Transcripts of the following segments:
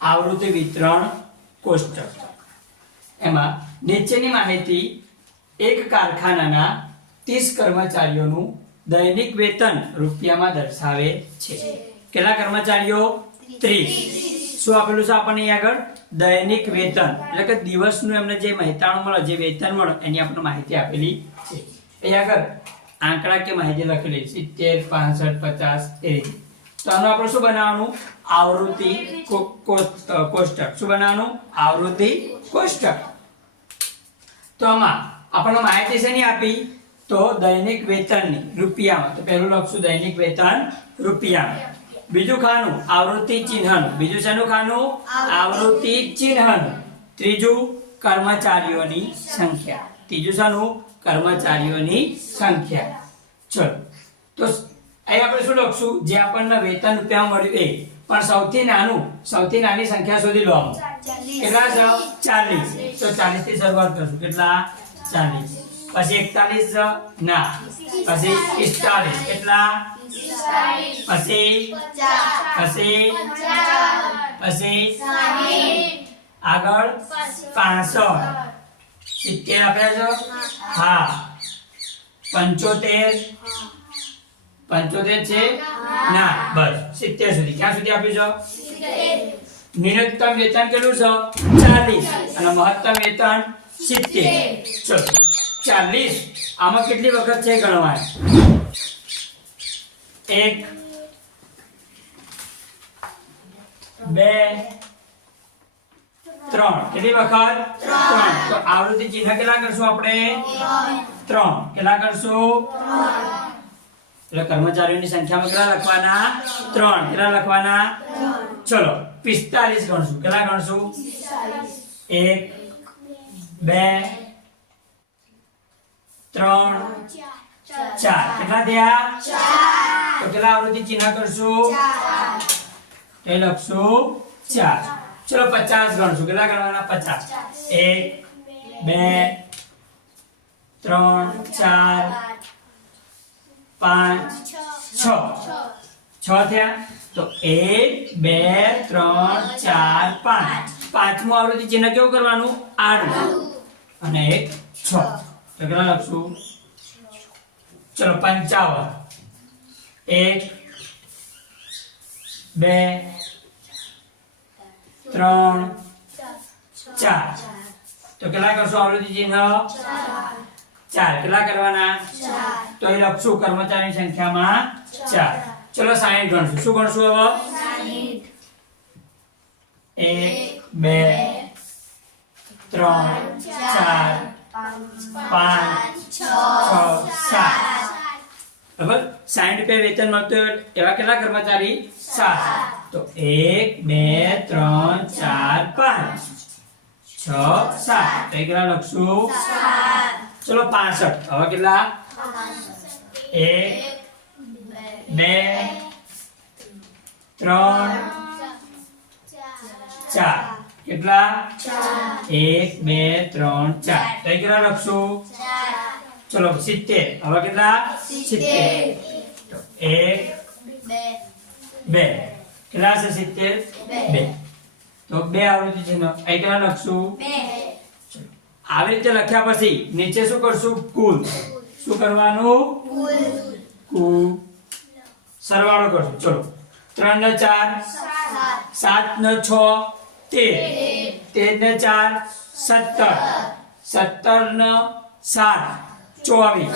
આવૃત્તિ વિતરણ કોષ્ટક. એમાં નીચેની માહિતી એક કારખાનાના 30 કર્મચારીઓનું દૈનિક વેતન રૂપિયામાં દર્શાવે છે. કેટલા કર્મચારીઓ? 30 શું આપેલું છે આપણને આગળ? દૈનિક વેતન. એટલે કે દિવસનું એમને જે મહેતાણું મળે, જે વેતન મળે, એની આપણને માહિતી આપેલી છે. એ આગળ આંકડા કે માહિતી લખેલી સિત્તેર, પાસઠ, પચાસ, એ રીતે. તો આનું આપણે શું બનાવવાનું? આવૃત્તિ કોષ્ટક. શું બનાવવાનું? આવૃત્તિ કોષ્ટક. તો આમાં આપણને માહિતી શેની આપી? તો દૈનિક વેતનની, રૂપિયામાં. તો પહેલું લખશું દૈનિક વેતન રૂપિયામાં. બીજું ખાનું, આવૃત્તિ ચિહ્નનું. બીજું શેનું ખાનું? આવૃત્તિ ચિહ્નનું. ત્રીજું, કર્મચારીઓની સંખ્યા. ત્રીજું શાનું? કર્મચારીઓની સંખ્યા. ચલો. તો અહીં આપણે શું લખશું? જે આપણને વેતન રૂપિયા મળ્યું એ. પણ સૌથી નાનું સૌથી નાની સંખ્યા સુધી લો. કેટલા છે? ચાલીસ. તો ચાલીસથી શરૂઆત કરશું. કેટલા? ચાલીસ. પછી એકતાલીસ ના. પછી પિસ્તાલીસ. કેટલા? પછી? પછી? પછી? આગળ? પાસઠ. સિત્તેર આપ્યા છો? હા. પંચોતેર. પંચોતેર છે? ના બસ. સિત્તેર સુધી. ક્યાં સુધી આપ્યું છો? ન્યૂનતમ વેતન કેટલું છે? ચાલીસ. અને મહત્તમ વેતન સિત્તેર. ચલો. ચાલીસ. આમાં કેટલી વખત છે ગણવાય? એક બે ત્રણ. કેટલી વખત? ત્રણ. તો આવૃત્તિ ચિહ્ન કેટલા કરશું આપણે? ત્રણ. કેટલા કરશું? એટલે કર્મચારીઓની સંખ્યામાં કેટલા લખવાના? ત્રણ. કેટલા લખવાના? ચલો, પિસ્તાલીસ ગણશું. કેટલા ગણશું? એક, બે, ત્રણ, ચાર. કેટલા થયા? તો કેટલા આવૃત્તિ ચિહ્ન કરશું? તો લખશું ચાર. ચલો, પચાસ ગણશું. કેટલા ગણવાના? પચાસ. એક, બે, ત્રણ, ચાર પાંચ, છ. છ થયા? તો એક, બે, ત્રણ, ચાર, પાંચ. પાંચમું આવૃત્તિ ચિહ્ન કેવું કરવાનું? આડું અને એક, છ. તો કેટલા લખશું? ચલો, પંચાવન. એક, બે, ત્રણ, ચાર. તો કેટલા કરશો આવૃત્તિ ચિહ્ન? ચાર. કેટલા કરવાના? તો એ લખશું. કર્મચારીની સંખ્યામાં ચાર. ચલો સાઈઠ ગણશું. શું ગણશું હવે? એક બે ત્રણ ચાર પાંચ છ સાત. બરાબર? સાઈઠ રૂપિયા વેતન મળતું એવા કેટલા કર્મચારી? સાત. તો એક બે ત્રણ ચાર પાંચ. છ સાત. તો એ કેટલા લખશું? ચલો પાસઠ. હવે કેટલા? એક, બે, ત્રણ, ચાર. કેટલા? એક, બે, ત્રણ, ચાર. તો કેટલા લખશું? ચલો, સિત્તેર. હવે કેટલા? સિત્તેર. એક, બે. કેટલા છે સિત્તેર? બે. તો બે આવૃત્તિ છે અહીં કેટલા લખશું? આવી રીતે લખ્યા પછી નીચે શું કરશું? કુલ. શું કરવાનું? કુલ. સરવાળો કરશું. ચલો. ત્રણ ને ચાર. સાત ને છ. તેર. ને ચાર. સત્તર. સત્તર ને સાત. ચોવીસ.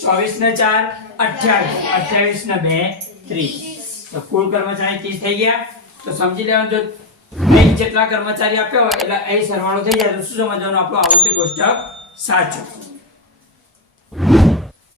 ચોવીસ ને ચાર. અઠ્યાવીસ. અઠ્યાવીસ ને બે. ત્રીસ. તો કુલ કર્મચારી ત્રીસ થઈ ગયા. તો સમજી લેવાનું. જો અહીં જેટલા કર્મચારી આપ્યા હોય, એટલે અહીં સરવાળો થઈ જાય તો શું સમજવાનું? આપણું આવતી કોષ્ટક સાચું